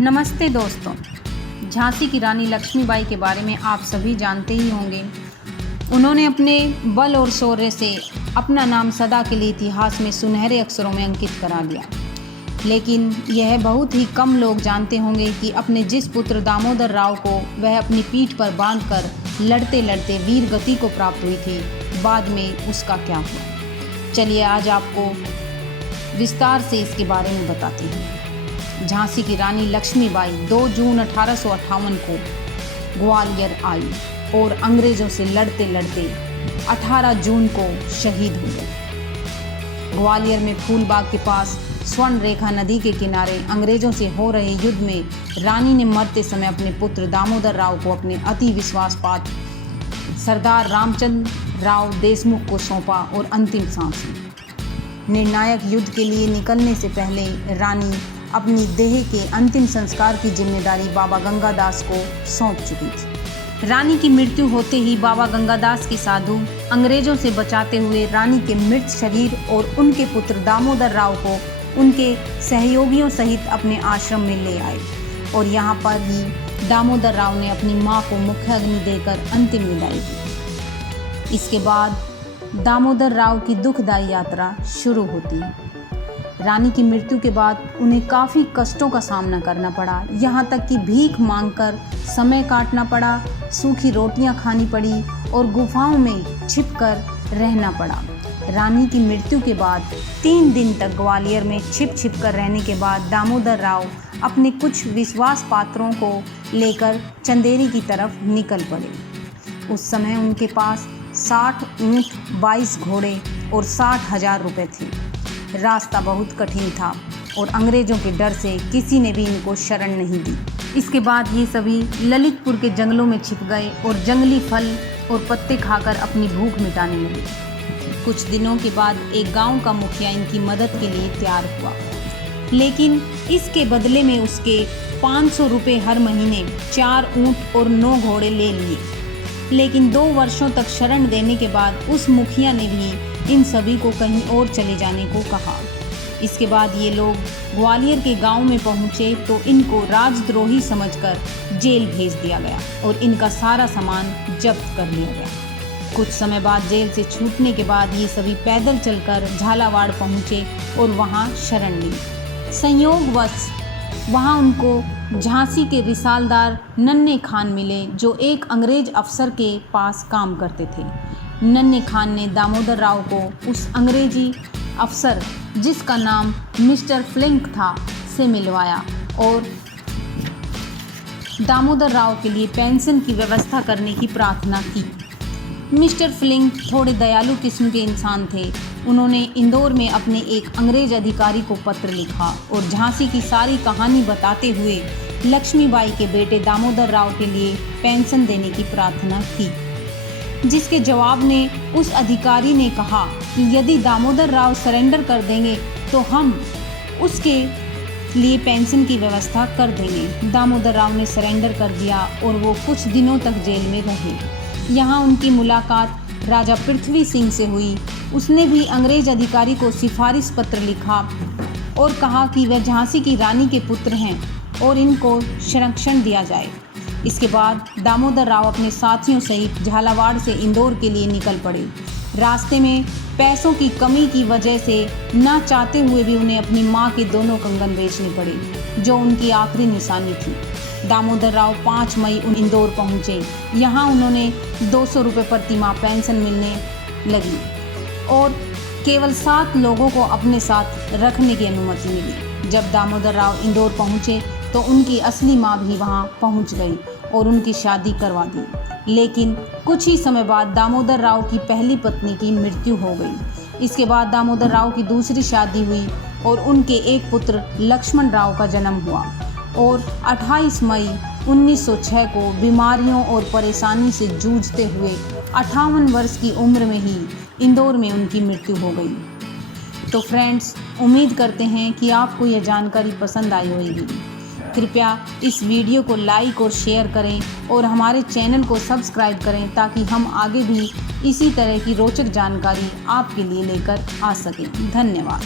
नमस्ते दोस्तों। झांसी की रानी लक्ष्मीबाई के बारे में आप सभी जानते ही होंगे। उन्होंने अपने बल और शौर्य से अपना नाम सदा के लिए इतिहास में सुनहरे अक्षरों में अंकित करा दिया। लेकिन यह बहुत ही कम लोग जानते होंगे कि अपने जिस पुत्र दामोदर राव को वह अपनी पीठ पर बांधकर लड़ते लड़ते वीर गति को प्राप्त हुई थी, बाद में उसका क्या हुआ। चलिए आज आपको विस्तार से इसके बारे में बताते हैं। झांसी की रानी लक्ष्मीबाई 2 जून 1858 को ग्वालियर आई और अंग्रेजों से लड़ते लड़ते 18 जून को शहीद हो गए। ग्वालियर में फूलबाग के पास स्वर्ण रेखा नदी के किनारे अंग्रेजों से हो रहे युद्ध में रानी ने मरते समय अपने पुत्र दामोदर राव को अपने अति विश्वासपात्र सरदार रामचंद्र राव देशमुख को सौंपा और अंतिम सांस ली। निर्णायक युद्ध के लिए निकलने से पहले रानी अपनी देह के अंतिम संस्कार की जिम्मेदारी बाबा गंगादास को सौंप चुकी थी। रानी की मृत्यु होते ही बाबा गंगादास के साधु अंग्रेजों से बचाते हुए रानी के मृत शरीर और उनके पुत्र दामोदर राव को उनके सहयोगियों सहित अपने आश्रम में ले आए और यहाँ पर ही दामोदर राव ने अपनी मां को मुख्य अग्नि देकर अंतिम विदाई दी। इसके बाद दामोदर राव की दुखदायी यात्रा शुरू होती है। रानी की मृत्यु के बाद उन्हें काफ़ी कष्टों का सामना करना पड़ा, यहाँ तक कि भीख मांगकर समय काटना पड़ा, सूखी रोटियां खानी पड़ी और गुफाओं में छिपकर रहना पड़ा। रानी की मृत्यु के बाद 3 दिन तक ग्वालियर में छिप कर रहने के बाद दामोदर राव अपने कुछ विश्वास पात्रों को लेकर चंदेरी की तरफ निकल पड़े। उस समय उनके पास 60 ऊँट, 22 घोड़े और 60,000 रुपये थे। रास्ता बहुत कठिन था और अंग्रेजों के डर से किसी ने भी इनको शरण नहीं दी। इसके बाद ये सभी ललितपुर के जंगलों में छिप गए और जंगली फल और पत्ते खाकर अपनी भूख मिटाने लगे। कुछ दिनों के बाद एक गांव का मुखिया इनकी मदद के लिए तैयार हुआ, लेकिन इसके बदले में उसके 500 रुपये हर महीने 4 ऊँट और 9 घोड़े ले लिए। लेकिन 2 वर्षों तक शरण देने के बाद उस मुखिया ने भी इन सभी को कहीं और चले जाने को कहा। इसके बाद ये लोग ग्वालियर के गांव में पहुंचे तो इनको राजद्रोही समझकर जेल भेज दिया गया और इनका सारा सामान जब्त कर लिया गया। कुछ समय बाद जेल से छूटने के बाद ये सभी पैदल चलकर झालावाड़ पहुंचे और वहां शरण ली। संयोगवश वहां उनको झांसी के रिसालदार नन्हे खान मिले, जो एक अंग्रेज अफसर के पास काम करते थे। नन्हे खान ने दामोदर राव को उस अंग्रेजी अफसर, जिसका नाम मिस्टर फ्लिंक था, से मिलवाया और दामोदर राव के लिए पेंशन की व्यवस्था करने की प्रार्थना की। मिस्टर फ्लिंक थोड़े दयालु किस्म के इंसान थे। उन्होंने इंदौर में अपने एक अंग्रेज अधिकारी को पत्र लिखा और झांसी की सारी कहानी बताते हुए लक्ष्मीबाई के बेटे दामोदर राव के लिए पेंशन देने की प्रार्थना की, जिसके जवाब में उस अधिकारी ने कहा कि यदि दामोदर राव सरेंडर कर देंगे तो हम उसके लिए पेंशन की व्यवस्था कर देंगे। दामोदर राव ने सरेंडर कर दिया और वो कुछ दिनों तक जेल में रहे। यहाँ उनकी मुलाकात राजा पृथ्वी सिंह से हुई। उसने भी अंग्रेज अधिकारी को सिफारिश पत्र लिखा और कहा कि वह झांसी की रानी के पुत्र हैं और इनको संरक्षण दिया जाए। इसके बाद दामोदर राव अपने साथियों सहित झालावाड़ से इंदौर के लिए निकल पड़े। रास्ते में पैसों की कमी की वजह से ना चाहते हुए भी उन्हें अपनी मां के दोनों कंगन बेचने पड़े, जो उनकी आखिरी निशानी थी। दामोदर राव 5 मई इंदौर पहुंचे। यहाँ उन्होंने 200 रुपये प्रति माह पेंशन मिलने लगी और केवल 7 लोगों को अपने साथ रखने की अनुमति मिली। जब दामोदर राव इंदौर पहुंचे तो उनकी असली माँ भी वहां पहुंच गई और उनकी शादी करवा दी। लेकिन कुछ ही समय बाद दामोदर राव की पहली पत्नी की मृत्यु हो गई। इसके बाद दामोदर राव की दूसरी शादी हुई और उनके एक पुत्र लक्ष्मण राव का जन्म हुआ और 28 मई 1906 को बीमारियों और परेशानी से जूझते हुए 58 वर्ष की उम्र में ही इंदौर में उनकी मृत्यु हो गई। तो फ्रेंड्स, उम्मीद करते हैं कि आपको यह जानकारी पसंद आई होगी। कृपया इस वीडियो को लाइक और शेयर करें और हमारे चैनल को सब्सक्राइब करें ताकि हम आगे भी इसी तरह की रोचक जानकारी आपके लिए लेकर आ सकें। धन्यवाद।